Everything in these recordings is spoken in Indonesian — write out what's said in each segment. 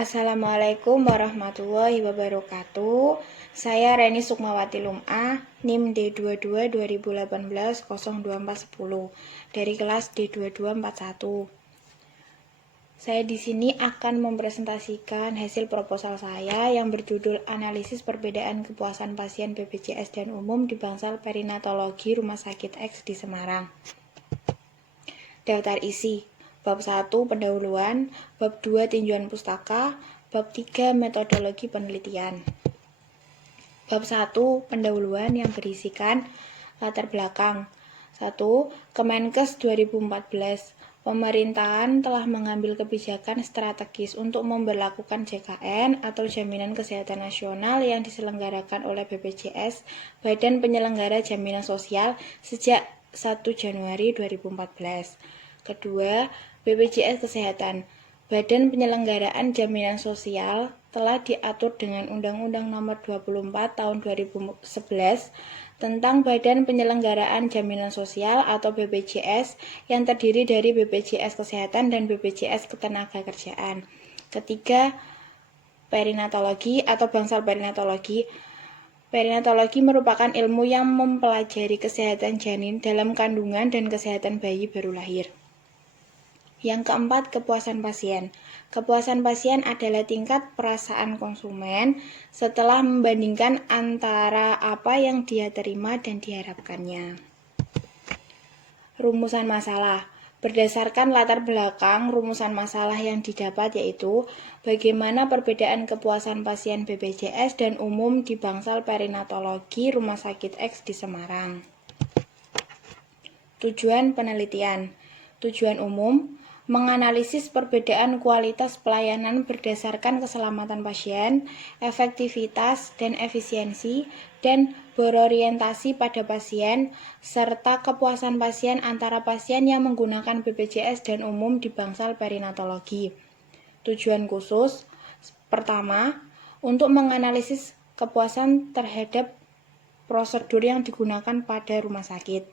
Assalamualaikum warahmatullahi wabarakatuh. Saya Reni Sukmawati Lum'ah, NIM D22 2018 02410 dari kelas D2241. Saya di sini akan mempresentasikan hasil proposal saya yang berjudul Analisis Perbedaan Kepuasan Pasien BPJS dan Umum di Bangsal Perinatologi Rumah Sakit X di Semarang. Daftar isi. Bab 1 pendahuluan, bab 2 tinjauan pustaka, bab 3 metodologi penelitian. Bab 1 pendahuluan yang berisikan latar belakang. 1. Kemenkes 2014. Pemerintahan telah mengambil kebijakan strategis untuk memberlakukan JKN atau Jaminan Kesehatan Nasional yang diselenggarakan oleh BPJS, Badan Penyelenggara Jaminan Sosial, sejak 1 Januari 2014. Kedua, BPJS Kesehatan. Badan Penyelenggaraan Jaminan Sosial telah diatur dengan Undang-Undang Nomor 24 Tahun 2011 tentang Badan Penyelenggaraan Jaminan Sosial atau BPJS yang terdiri dari BPJS Kesehatan dan BPJS Ketenagakerjaan. Ketiga, perinatologi atau bangsal perinatologi. Perinatologi merupakan ilmu yang mempelajari kesehatan janin dalam kandungan dan kesehatan bayi baru lahir. Yang keempat, kepuasan pasien. Kepuasan pasien adalah tingkat perasaan konsumen setelah membandingkan antara apa yang dia terima dan diharapkannya. Rumusan masalah. Berdasarkan latar belakang, rumusan masalah yang didapat yaitu bagaimana perbedaan kepuasan pasien BPJS dan umum di Bangsal Perinatologi Rumah Sakit X di Semarang. Tujuan penelitian. Tujuan umum, menganalisis perbedaan kualitas pelayanan berdasarkan keselamatan pasien, efektivitas dan efisiensi, dan berorientasi pada pasien, serta kepuasan pasien antara pasien yang menggunakan BPJS dan umum di Bangsal Perinatologi. Tujuan khusus, pertama, untuk menganalisis kepuasan terhadap prosedur yang digunakan pada rumah sakit.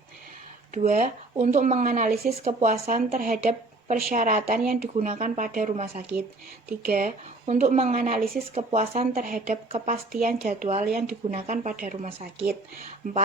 2. Untuk menganalisis kepuasan terhadap persyaratan yang digunakan pada rumah sakit. 3. Untuk menganalisis kepuasan terhadap kepastian jadwal yang digunakan pada rumah sakit. 4.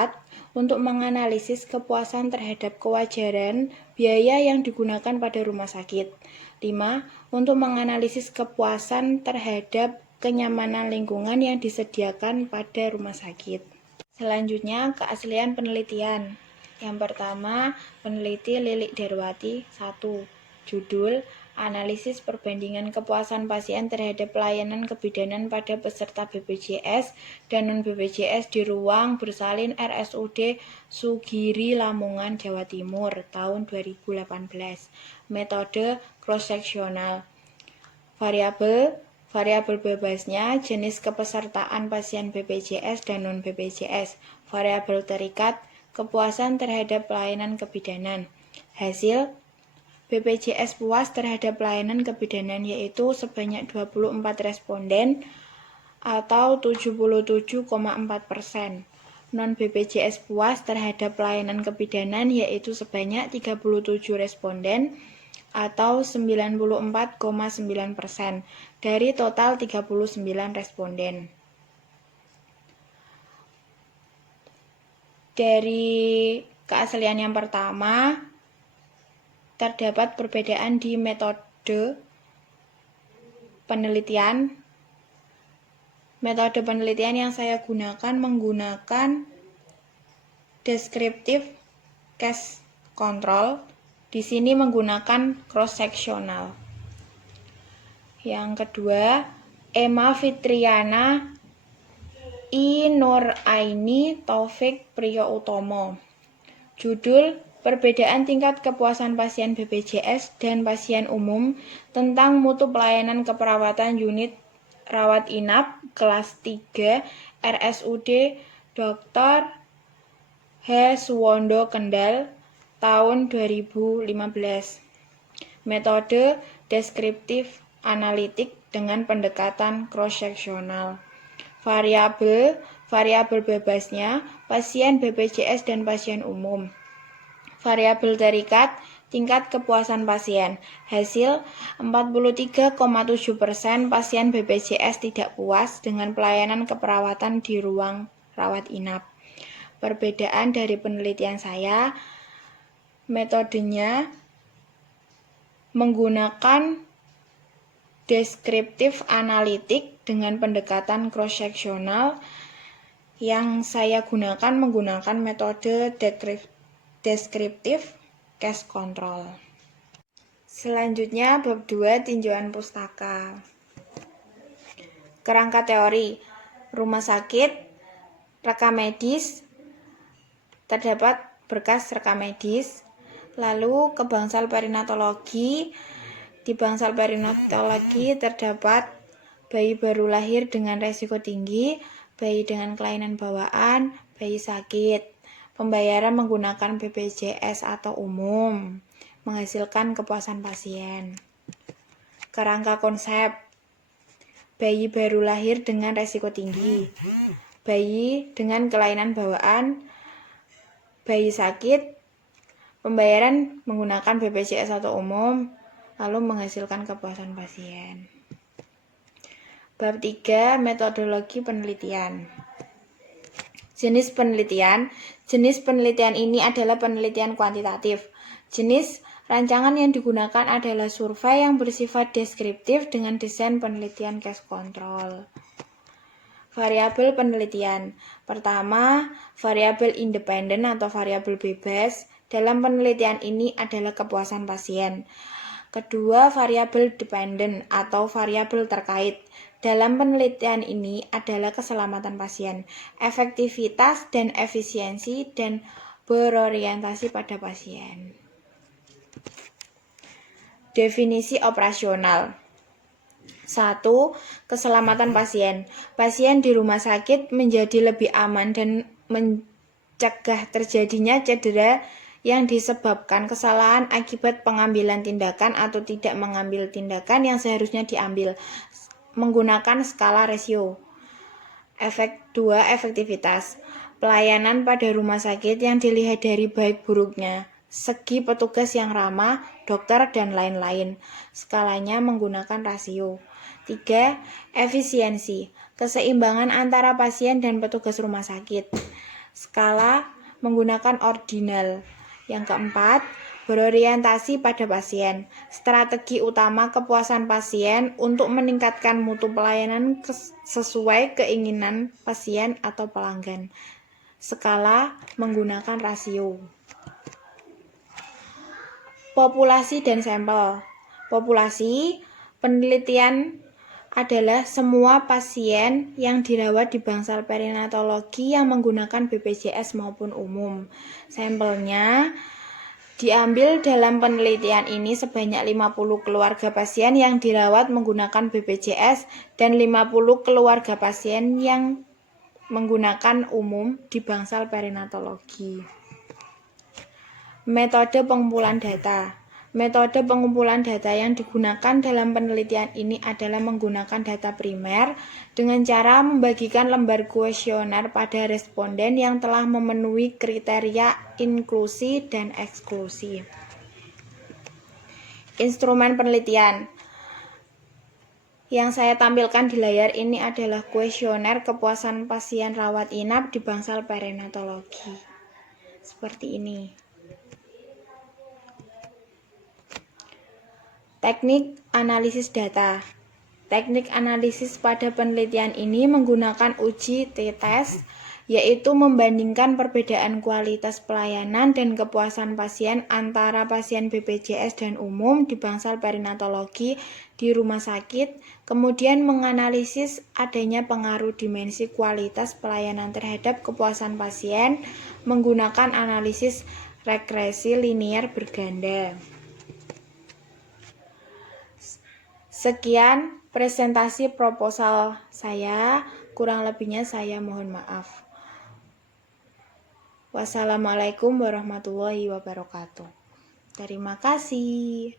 Untuk menganalisis kepuasan terhadap kewajaran biaya yang digunakan pada rumah sakit. 5. Untuk menganalisis kepuasan terhadap kenyamanan lingkungan yang disediakan pada rumah sakit. Selanjutnya, keaslian penelitian. Yang pertama, peneliti Lilik Darwati 1. Judul, Analisis Perbandingan Kepuasan Pasien Terhadap Pelayanan Kebidanan pada Peserta BPJS dan Non-BPJS di Ruang Bersalin RSUD Sugiri Lamongan, Jawa Timur, tahun 2018. Metode cross-seksional. Variabel bebasnya, jenis kepesertaan pasien BPJS dan non-BPJS. Variabel terikat, kepuasan terhadap pelayanan kebidanan. Hasil, BPJS puas terhadap pelayanan kebidanan yaitu sebanyak 24 responden atau 77,4%. Non-BPJS puas terhadap pelayanan kebidanan yaitu sebanyak 37 responden atau 94,9% dari total 39 responden. Dari keaslian yang pertama, terdapat perbedaan di metode penelitian. Metode penelitian yang saya gunakan menggunakan descriptive case control. Di sini menggunakan cross-sectional. Yang kedua, Emma Fitriana I. Nuraini Taufik Priyoutomo. Judul, Perbedaan Tingkat Kepuasan Pasien BPJS dan Pasien Umum tentang Mutu Pelayanan Keperawatan Unit Rawat Inap Kelas 3 RSUD Dr. H. Suwondo Kendal tahun 2015. Metode deskriptif analitik dengan pendekatan cross-seksional. Variabel bebasnya, pasien BPJS dan pasien umum. Variabel terikat, Tingkat kepuasan pasien. Hasil, 43,7% pasien BPJS tidak puas dengan pelayanan keperawatan di ruang rawat inap. Perbedaan dari penelitian saya, metodenya menggunakan deskriptif analitik dengan pendekatan cross-seksional. Yang saya gunakan menggunakan metode deskriptif case control. Selanjutnya bab 2 tinjauan pustaka. Kerangka teori. Rumah sakit, rekam medis, terdapat berkas rekam medis. Lalu ke bangsal perinatologi. Di bangsal perinatologi terdapat bayi baru lahir dengan resiko tinggi, bayi dengan kelainan bawaan, bayi sakit. Pembayaran menggunakan BPJS atau umum, menghasilkan kepuasan pasien. Kerangka konsep. Bayi baru lahir dengan resiko tinggi, bayi dengan kelainan bawaan, bayi sakit. Pembayaran menggunakan BPJS atau umum, lalu menghasilkan kepuasan pasien. Bab 3, metodologi penelitian. Jenis penelitian. Jenis penelitian ini adalah penelitian kuantitatif. Jenis rancangan yang digunakan adalah survei yang bersifat deskriptif dengan desain penelitian case control. Variabel penelitian. Pertama, variabel independen atau variabel bebas. Dalam penelitian ini adalah kepuasan pasien. Kedua, variabel dependen atau variabel terkait. Dalam penelitian ini adalah keselamatan pasien, efektivitas dan efisiensi, dan berorientasi pada pasien. Definisi operasional. 1. Keselamatan pasien. Pasien di rumah sakit menjadi lebih aman dan mencegah terjadinya cedera yang disebabkan kesalahan akibat pengambilan tindakan atau tidak mengambil tindakan yang seharusnya diambil, menggunakan skala rasio. 2. Efektivitas. Pelayanan pada rumah sakit yang dilihat dari baik buruknya, segi petugas yang ramah, dokter, dan lain-lain. Skalanya menggunakan rasio. 3. Efisiensi. Keseimbangan antara pasien dan petugas rumah sakit. Skala menggunakan ordinal. Yang keempat, berorientasi pada pasien. Strategi utama kepuasan pasien untuk meningkatkan mutu pelayanan sesuai keinginan pasien atau pelanggan. Skala menggunakan rasio. Populasi dan sampel. Populasi penelitian adalah semua pasien yang dirawat di bangsal perinatologi yang menggunakan BPJS maupun umum. Sampelnya diambil dalam penelitian ini sebanyak 50 keluarga pasien yang dirawat menggunakan BPJS dan 50 keluarga pasien yang menggunakan umum di bangsal perinatologi. Metode pengumpulan data. Metode pengumpulan data yang digunakan dalam penelitian ini adalah menggunakan data primer dengan cara membagikan lembar kuesioner pada responden yang telah memenuhi kriteria inklusi dan eksklusi. Instrumen penelitian. Yang saya tampilkan di layar ini adalah kuesioner kepuasan pasien rawat inap di bangsal perinatologi. Seperti ini. Teknik analisis data. Teknik analisis pada penelitian ini menggunakan uji t-test, yaitu membandingkan perbedaan kualitas pelayanan dan kepuasan pasien antara pasien BPJS dan umum di bangsal perinatologi di rumah sakit, kemudian menganalisis adanya pengaruh dimensi kualitas pelayanan terhadap kepuasan pasien menggunakan analisis regresi linear berganda. Sekian presentasi proposal saya, kurang lebihnya saya mohon maaf. Wassalamualaikum warahmatullahi wabarakatuh. Terima kasih.